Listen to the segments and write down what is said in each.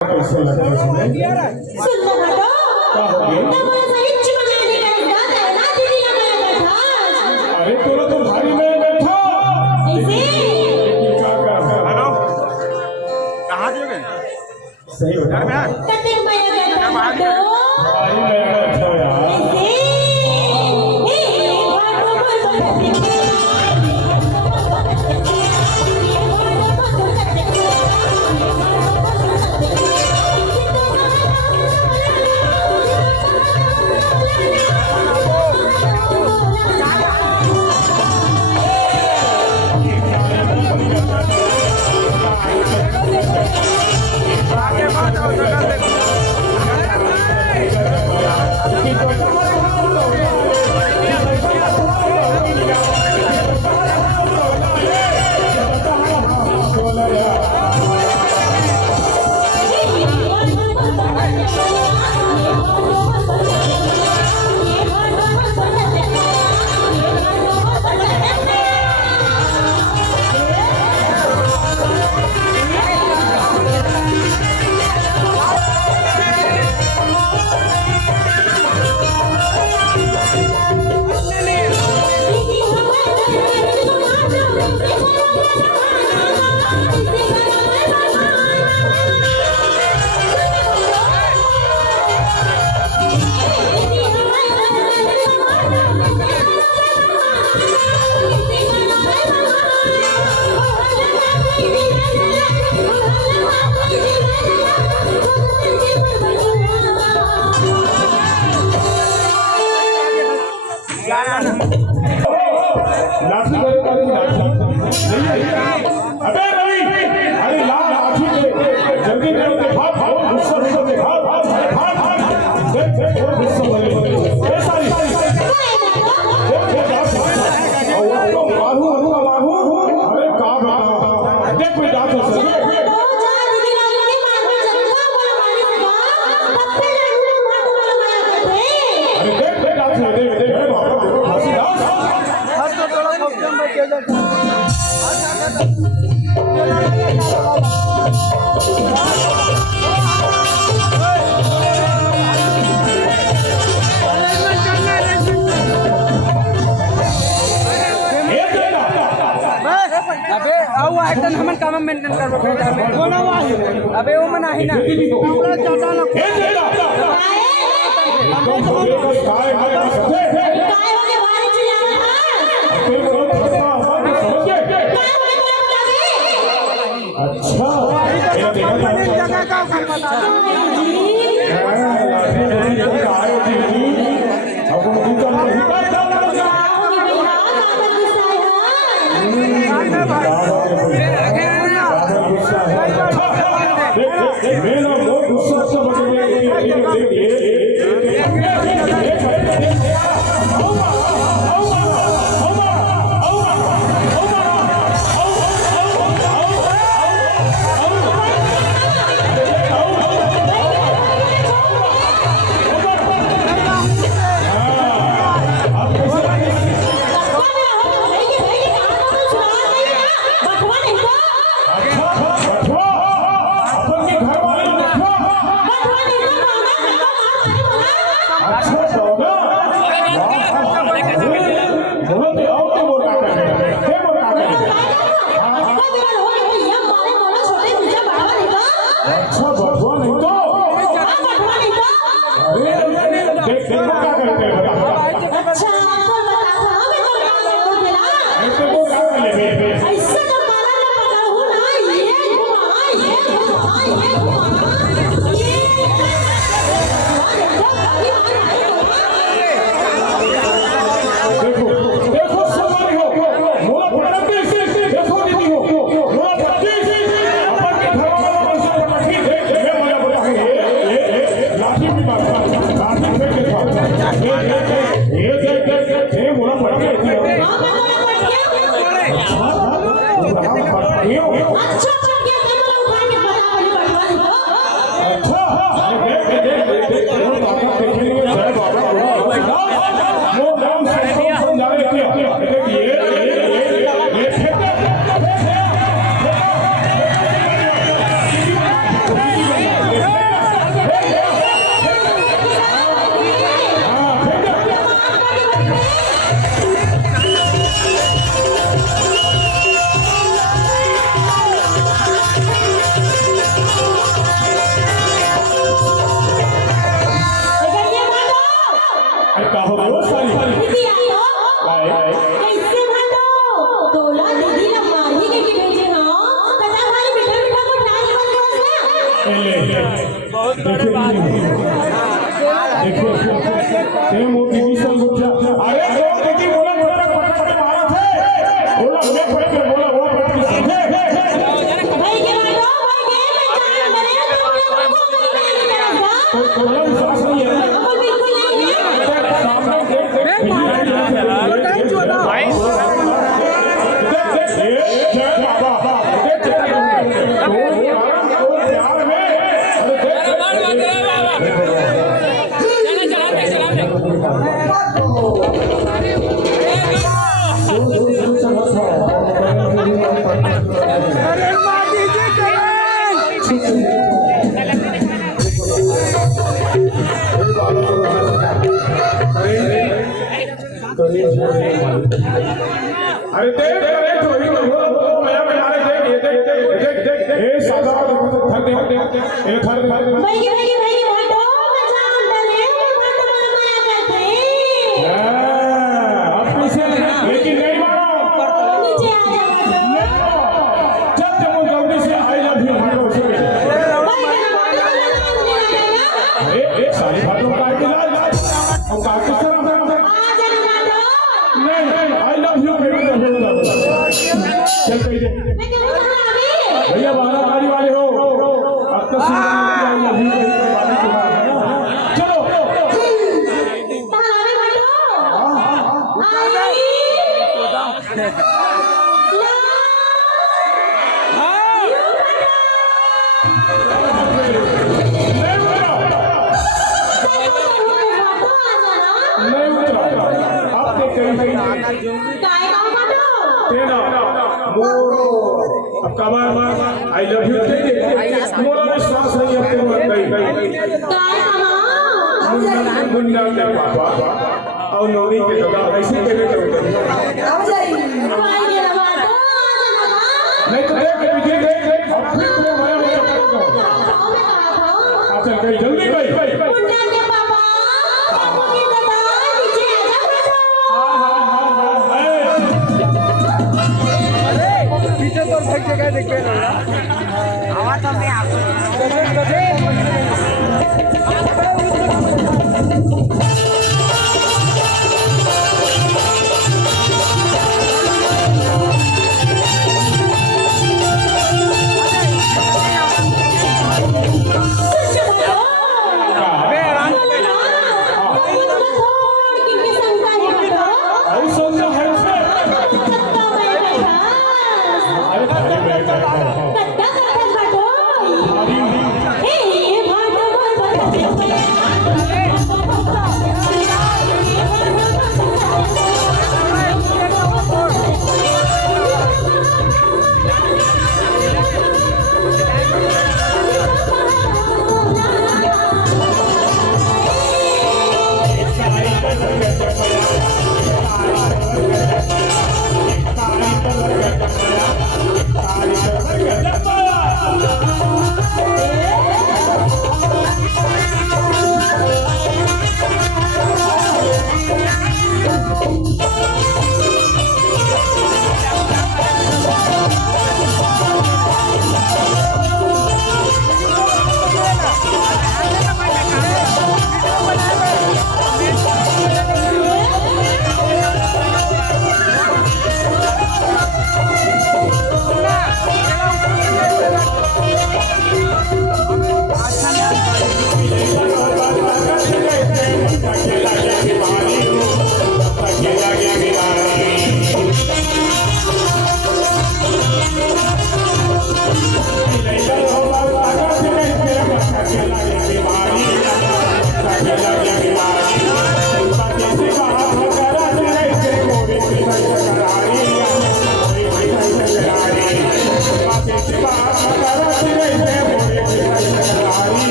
कैसे लगता है तुम्हें? सुन लो बेटो, क्या हो गया? तुम्हारा सही चुमाने का इरादा है ना दीदी ना मैं बैठा। अरे तोरा तो भारी में बैठा ऐसे ये क्या कर रहा है? हेलो कहाँ दिए सही हो घर में गया है कटिंग में बैठा बेटो। भारी में बैठा यार ऐसे हे भागो बोल लाठी करे का लाठी नहीं अबे रवि अरे ला लाठी ले जल्दी कर भाग भाग गुस्सा हो दे भाग भाग भाग देख देख और गुस्सा हो गए ए सारी देख तो बाहू अरे का बेटा देख बेटा तो अरे देख बेटा देख देख बाबा हसीदास ए बेटा अबे आओ आइटन हमन काम मेंटेन करबो बेटा में कोना वाही अबे ओ मन आही ना पूरा चाटा ना ए बेटा तो देखो काय है सच्चे काय होके बाहर चले आना तेरे को थोड़ा आवाज समझे काय होके बतावे अच्छा ये देखा जगह का खान बता काय थी अब वो दूसरा नहीं पाएगा आओगे भैया काबर गुस्सा है मेरा वो गुस्सा सब कैसे भाटो तोला दीदीला मारही के भेजे ना कदा भाई मीठा मीठा को डाल बन बहुत देखो ये मोटी भी सब मुखिया अरे वो देखी बोला बोला पटक मारा थे बोला मैं पटक के बोला वो पटक के सीधे भाई के भाटो भाई के मैं जान तो बोला विश्वास नहीं है बिल्कुल नहीं है सामने देख भाई जय बाबा प्यार में अरे मार दीजिए अरे देख अरे चोरी को मैं मारे देख ये सादा थक ये थक भाई के भाटो मैं जान डरे भाटो मारा करते लेकिन नहीं मारो नीचे आ जा जब वो जल्दी से आई लव यू भागो से भाई के भाटो अरे एक सारी बातों का इलाज हम का किस तरह आ जा भाटो नहीं आई लव यू बेबी चल कही दे मैं कहूं कहां आ गई भैया बारह तारी वाले हो अब तो आई लव यू चलो कहां आ गई भाटो आई नहीं उतरा आप देख कहीं काय काम भाटो तेरा मोरो अब कबार आई लव यू कह दे मोरा विश्वास नहीं है तेरे मन नहीं काय कहां मुन्ना के पापा और नौरी के दादा ऐसे कहने के भाई के भाटो नहीं तो देख देख अब फिर तुम्हें माया में चपट अच्छा कहीं जल्दी कहीं मुन्ना के पापा आपको की दादा नीचे आ जा भाटो पीछे तो भाई जगह देख पे आवाज तो मैं आपको और सोचो है उसमें अरे भाई कत्ता करत बाटो भारी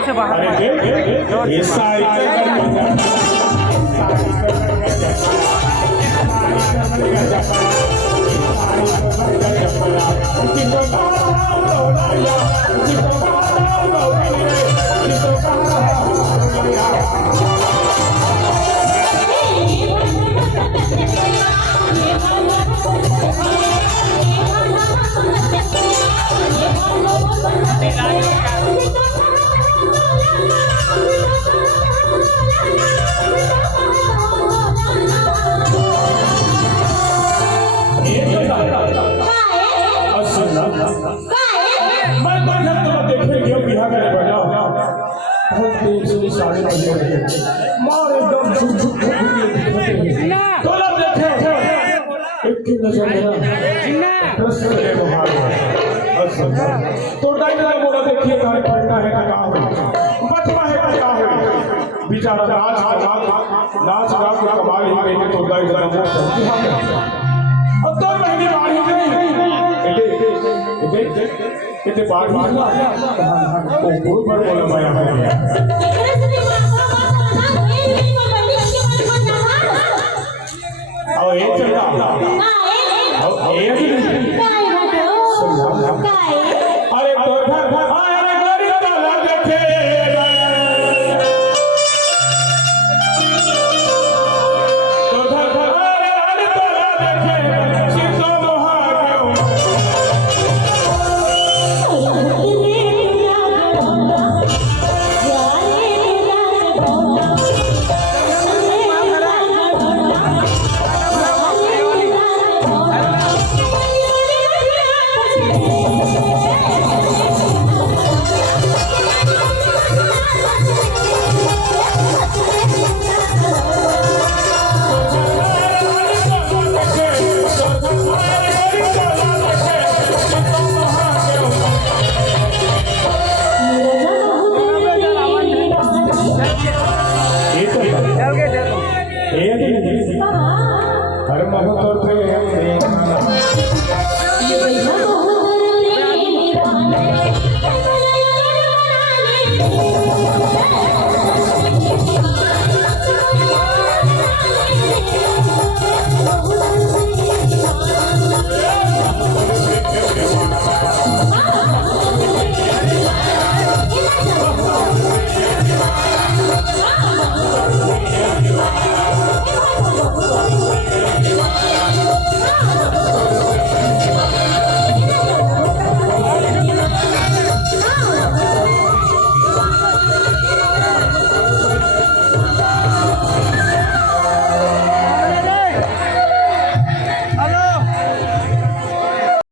जोर से बाहर अरे देख ये मैं तो जब तक देखे गया बिहार में बजा बहुत तेज से सारे बजे मार एकदम झुक झुक तो लोग देखे एक की नजर मेरा दस करे तो हार तो डाई ने बोला देखिए गाड़ी पड़ना है का हो बचवा है का हो बेचारा नाच गा के कमाल ही गई तो डाई जरा अब 2 महीने बाद ही गई इतने बात ओ गुरु पर बोला मैं और एक चलता और एक अरे तो अरे गरी काला देखे तो अरे काला देखे सिद्धो मोहा हर महत्व थे ये